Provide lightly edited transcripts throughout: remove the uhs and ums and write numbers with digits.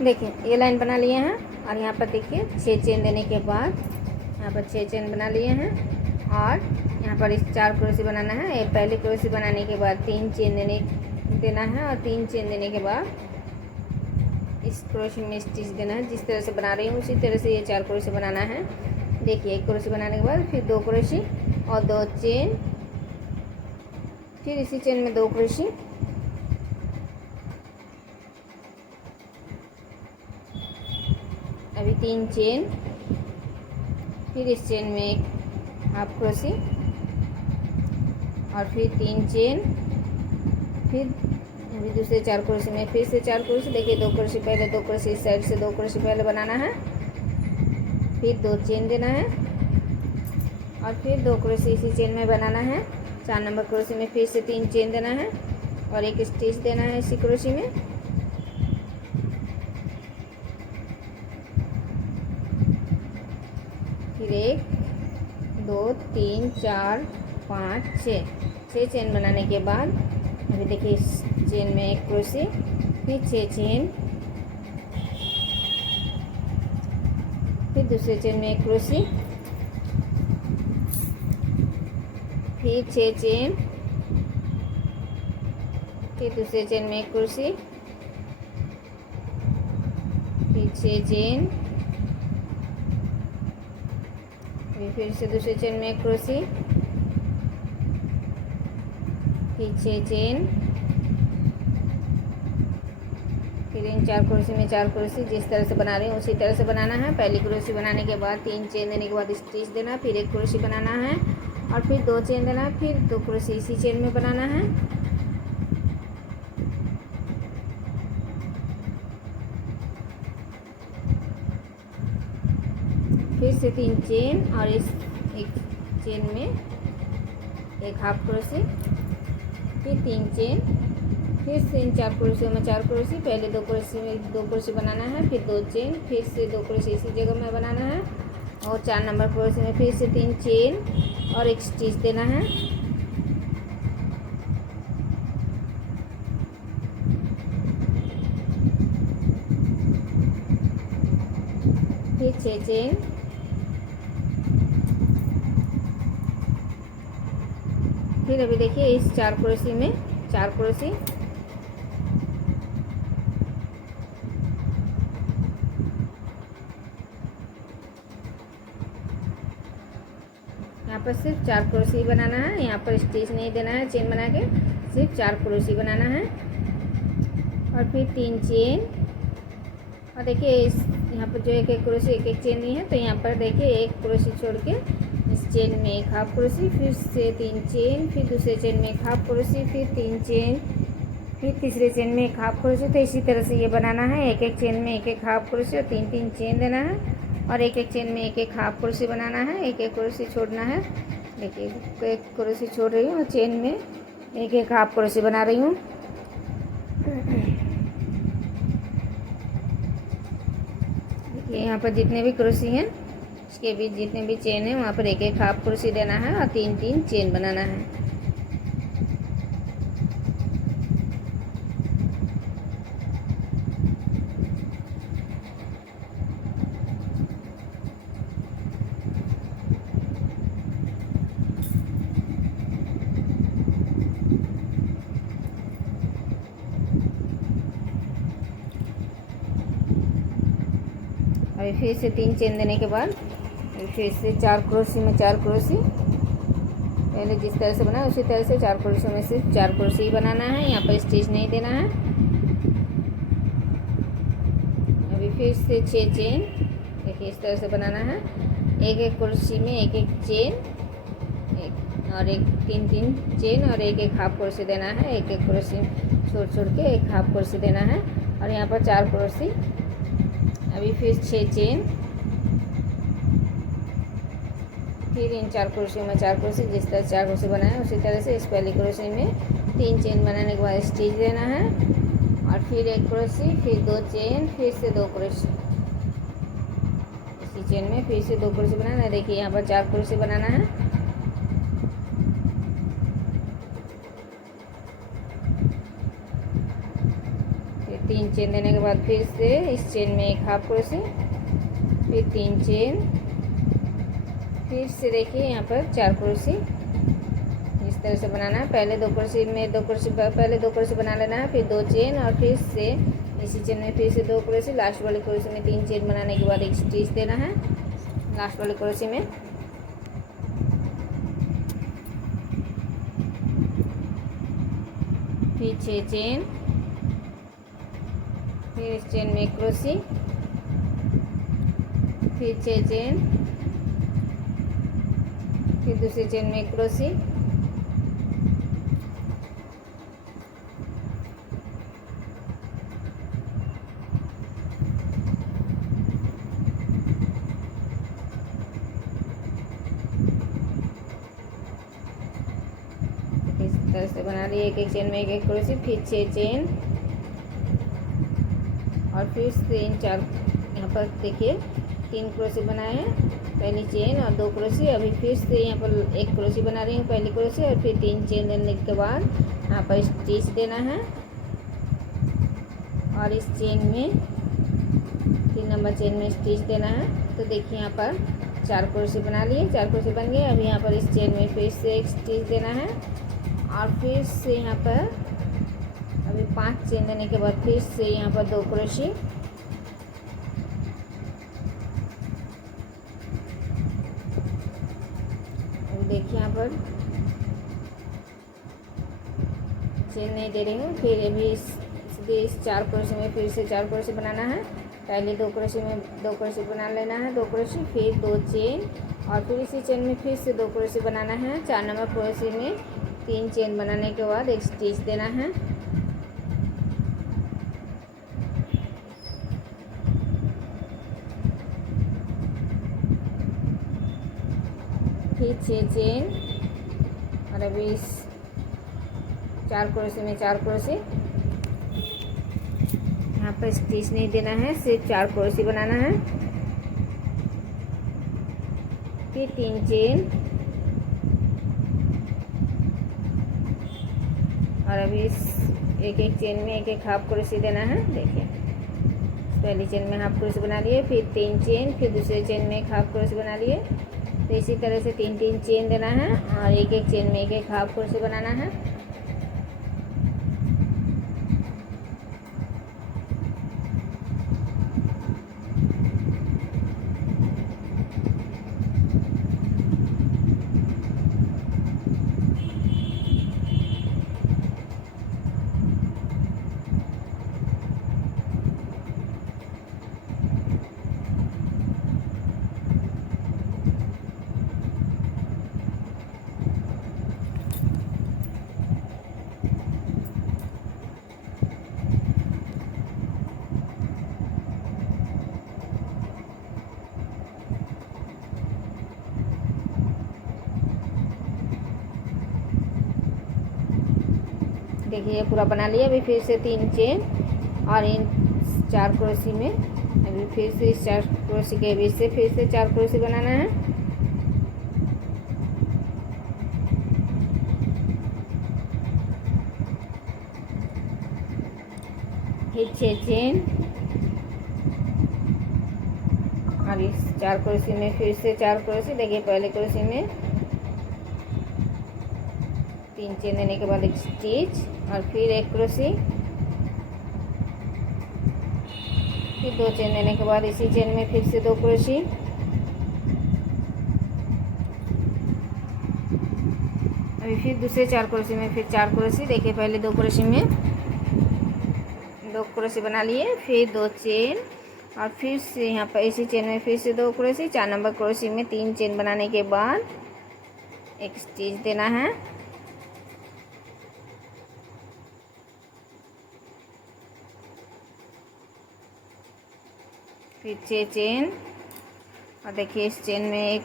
देखिए ये लाइन बना लिए हैं और यहाँ पर देखिए 6 चेन देने के बाद यहाँ पर 6 चेन बना लिए हैं और यहाँ पर इस 4 क्रोशे बनाना है। ये पहली क्रोशे बनाने के बाद 3 चेन देना है और 3 चेन देने के बाद इस क्रोशे में स्टिच देना है। जिस तरह से बना रही हूँ उसी तरह से ये 4 क्रोशे बनाना है। देखिए एक क्रोशे बनाने के बाद फिर 2 क्रोशे और 2 चेन, फिर इसी चेन में 2 क्रोशे, अभी 3 चेन, फिर इस चेन में एक हाफ क्रोशे और फिर 3 चेन, फिर अभी दूसरे 4 क्रोशे में फिर से 4 क्रोशे। देखिए 2 क्रोशे पहले, 2 क्रोशे इस साइड से, 2 क्रोशे पहले बनाना है, फिर 2 चेन देना है और फिर 2 क्रोशे इसी चेन में बनाना है। 4 नंबर क्रोशे में फिर से 3 चेन देना है और एक स्टिच देना है इसी क्रोशे में। फिर 1 2 3 4 5 6 चेन बनाने के बाद अभी देखिए इस चेन में एक क्रोशे, फिर 6 चेन, फिर दूसरे चेन में एक क्रोशे, फिर 6 चेन, फिर दूसरे चेन में एक क्रोशे, फिर 6 चेन, फिर से दूसरे चेन में एक क्रोशे, फिर 6 चेन, फिर इन 4 क्रोशे में 4 क्रोशे जिस तरह से बना रही हूँ उसी तरह से बनाना है। पहली क्रोशे बनाने के बाद 3 चेन देने के बाद स्टिच देना, फिर एक क्रोशे बनाना है और फिर 2 चेन देना, फिर 2 क्रोशे इसी चेन में बनाना है। फिर से 3 चेन और इस एक चेन में एक हाफ क्रोशे, फिर 3 चेन, फिर से इन 4 क्रोशे में 4 क्रोशे, पहले 2 क्रोशे में 2 क्रोशे बनाना है, फिर 2 चेन, फिर से 2 क्रोशे इसी जगह में बनाना है और 4 नंबर क्रोशे में फिर से 3 चेन और एक स्टिच देना है। फिर 6 चेन, फिर अभी देखिए इस 4 क्रोशे में 4 क्रोशे, यहाँ पर सिर्फ 4 क्रोशे ही बनाना है, यहाँ पर स्टिच नहीं देना है चेन बना के, सिर्फ 4 क्रोशे बनाना है और फिर 3 चेन। और देखिए इस यहाँ पर जो एक क्रोशे एक चेन नहीं है तो यहाँ पर देखिए एक क्रोशे छोड़ के इस चेन में एक हाफ क्रोशे, फिर से 3 चेन, फिर दूसरे चेन में एक हाफ क्रोशे, फिर 3 चेन, फिर तीसरे चेन में एक हाफ क्रोशे। तो इसी तरह से ये बनाना है, एक चेन में एक हाफ क्रोशे और 3 चेन देना है और एक चेन में एक हाफ क्रोशे बनाना है, एक क्रोशे छोड़ना है। देखिए एक क्रोशे छोड़ रही हूँ और चेन में एक हाफ क्रोशे बना रही हूँ। देखिए यहाँ पर जितने भी क्रोशे हैं इसके बीच जितने भी चेन है वहाँ पर एक हाफ क्रोशे देना है और 3 चेन बनाना है। और फिर से 3 चेन देने के बाद फिर से 4 क्रोशे में 4 क्रोशे, पहले जिस तरह से बनाया उसी तरह से 4 क्रोशे में सिर्फ 4 क्रोशे ही बनाना है, यहाँ पर स्टिच नहीं देना है। अभी फिर से 6 चेन, देखिए इस तरह से बनाना है, एक क्रोशे में एक चेन, एक और एक 3 चेन और एक हाफ क्रोशे देना है, एक क्रोशे छोड़ के एक हाफ क्रोशे देना है और यहाँ पर 4 क्रोशे। अभी फिर 6 चेन, फिर इन 4 क्रोशे में 4 क्रोशे जिस तरह 4 क्रोशे बनाए उसी तरह से इस पहले क्रोशे में 3 चेन बनाने के बाद स्टिच देना है और फिर एक क्रोशे, फिर 2 चेन, फिर से 2 क्रोशे, इसी चेन में फिर से 2 क्रोशे बनाना है। देखिए यहाँ पर 4 क्रोशे बनाना है। फिर 3 चेन देने के बाद फिर से इस चेन में एक हाफ क्रोशी, फिर 3 चेन, फिर से देखिए यहाँ पर 4 क्रोशी। इस तरह से बनाना है। पहले 2 क्रोशी में 2 क्रोशी पहले 2 क्रोशी बना लेना है, फिर 2 चेन और फिर से इसी चेन में फिर से 2 क्रोशी, लास्ट वाली क्रोशी में 3 चेन बनाने के बाद एक स्टिच देना है लास्ट वाली क्रोशी में। फिर 6 चेन, फिर इस चेन में एक क्रोशी, फिर 6 चेन, फिर दूसरी चेन में एक क्रोशी, इस तरह से बना लिए। एक चेन में एक क्रोशी, फिर 6 चेन और फिर 3 4 यहाँ पर देखिए 3 क्रोशी बनाए हैं, पहली चेन और 2 क्रोशी। अभी फिर से यहाँ पर एक क्रोशी बना रही हूँ, पहली क्रोशी और फिर 3 चेन देने के बाद यहाँ पर स्टिच देना है और इस चेन में 3 नंबर चेन में स्टिच देना है। तो देखिए यहाँ पर 4 क्रोशी बना लिए, 4 क्रोशी बन गए। अभी यहाँ पर इस चेन में फिर से एक स्टिच देना है और फिर से यहाँ पर अभी 5 चेन देने के बाद फिर से यहाँ पर 2 क्रोशी, देखिए यहाँ पर चेन नहीं दे रही हूँ। फिर अभी इस 4 क्रोशी में फिर से 4 क्रोशी बनाना है। पहले 2 क्रोशी में 2 क्रोशी बना लेना है, 2 क्रोशी, फिर 2 चेन और फिर इसी चेन में फिर से 2 क्रोशी बनाना है। 4 नंबर क्रोशी में 3 चेन बनाने के बाद एक स्टिच देना है। फिर 6 चेन और अभी इस 4 क्रोशी में 4 क्रोशी, यहाँ पर स्टिच नहीं देना है, सिर्फ 4 क्रोशी बनाना है। फिर 3 चेन और अभी इस एक चेन में एक हाफ क्रोशी देना है। देखिए पहली चेन में हाफ क्रोशी बना लिए, फिर 3 चेन, फिर दूसरे चेन में एक हाफ क्रोशी बना लिए। तो इसी तरह से 3 चेन देना है और एक चेन में एक हाफ क्रोशी बनाना है। देखिए ये पूरा बना लिया। अभी फिर से 3 चेन और इन 4 क्रोशी में अभी फिर से इस 4 क्रोशी के बीच से फिर से 4 क्रोशी बनाना है। फिर 6 चेन और इस 4 क्रोशी में फिर से 4 क्रोशी। देखिए पहले क्रोशी में 3 चेन देने के बाद एक स्टिच और फिर एक क्रोशी, फिर 2 चेन देने के बाद इसी चेन में फिर से 2 क्रोशी, अभी फिर दूसरे 4 क्रोशी में फिर 4 क्रोशी। देखिए पहले 2 क्रोशी में 2 क्रोशी बना लिए, फिर 2 चेन और फिर से यहाँ पर इसी चेन में फिर से 2 क्रोशी। 4 नंबर क्रोशी में 3 चेन बनाने के बाद एक स्टिच देना है। फिर 6 चेन और देखिए इस चेन में एक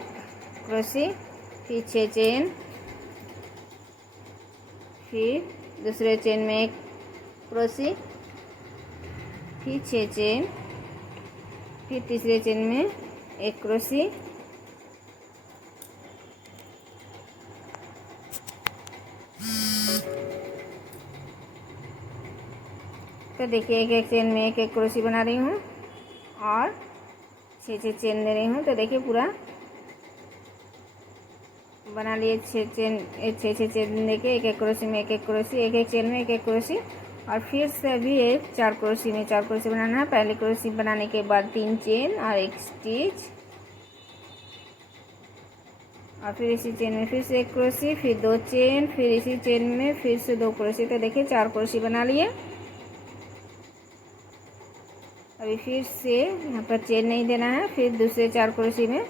क्रोशी, फिर 6 चेन, फिर दूसरे चेन में एक क्रोशी, फिर 6 चेन, फिर तीसरे चेन में एक क्रोशी, तो देखिए एक एक चेन में एक एक क्रोशी बना रही हूँ और 6 चेन दे रही हूँ। तो देखिए पूरा बना लिए 6 चेन देके एक एक क्रोशी में एक एक क्रोशी, एक एक चेन में एक एक क्रोशी, और फिर से अभी एक 4 क्रोशी में 4 क्रोशी बनाना है। पहली क्रोशी बनाने के बाद 3 चेन और एक स्टिच, और फिर इसी चेन में फिर से एक क्रोशी, फिर 2 चेन, फिर इसी चेन में फिर से 2 क्रोशी। तो देखिए 4 क्रोशी बना लिए। अभी फिर से यहाँ पर चेन नहीं देना है, फिर दूसरे 4 क्रोशी में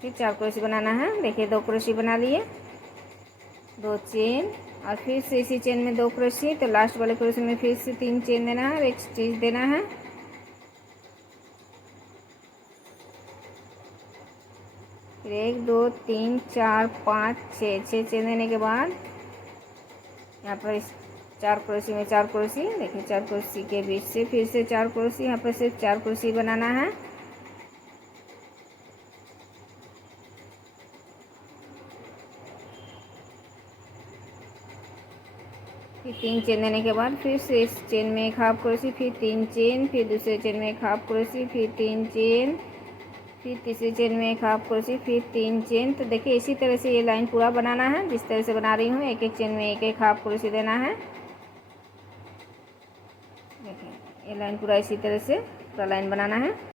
फिर 4 क्रोशी बनाना है। देखिए 2 क्रोशी बना लिए, 2 चेन, और फिर से इसी चेन में 2 क्रोशी। तो लास्ट वाले क्रोशी में फिर से 3 चेन देना है और एक स्टिच देना है। फिर 1 2 3 4 5 6 चेन देने के बाद यहाँ पर इस 4 क्रोशी में 4 क्रोशी, देखिए 4 क्रोशी के बीच से फिर से 4 क्रोशी, यहाँ पर सिर्फ 4 क्रोशी बनाना है। फिर 3 चेन देने के बाद फिर से इस चेन में एक हाफ क्रोशी, फिर 3 चेन, फिर दूसरे चेन में एक हाफ क्रोशी, फिर 3 चेन, फिर तीसरे चेन में एक हाफ क्रोशी, फिर 3 चेन। तो देखिए इसी तरह से ये लाइन पूरा बनाना है, जिस तरह से बना रही हूँ। एक एक चेन में एक एक हाफ क्रोशी देना है। देखिए ये लाइन पूरा इसी तरह से पूरा लाइन बनाना है।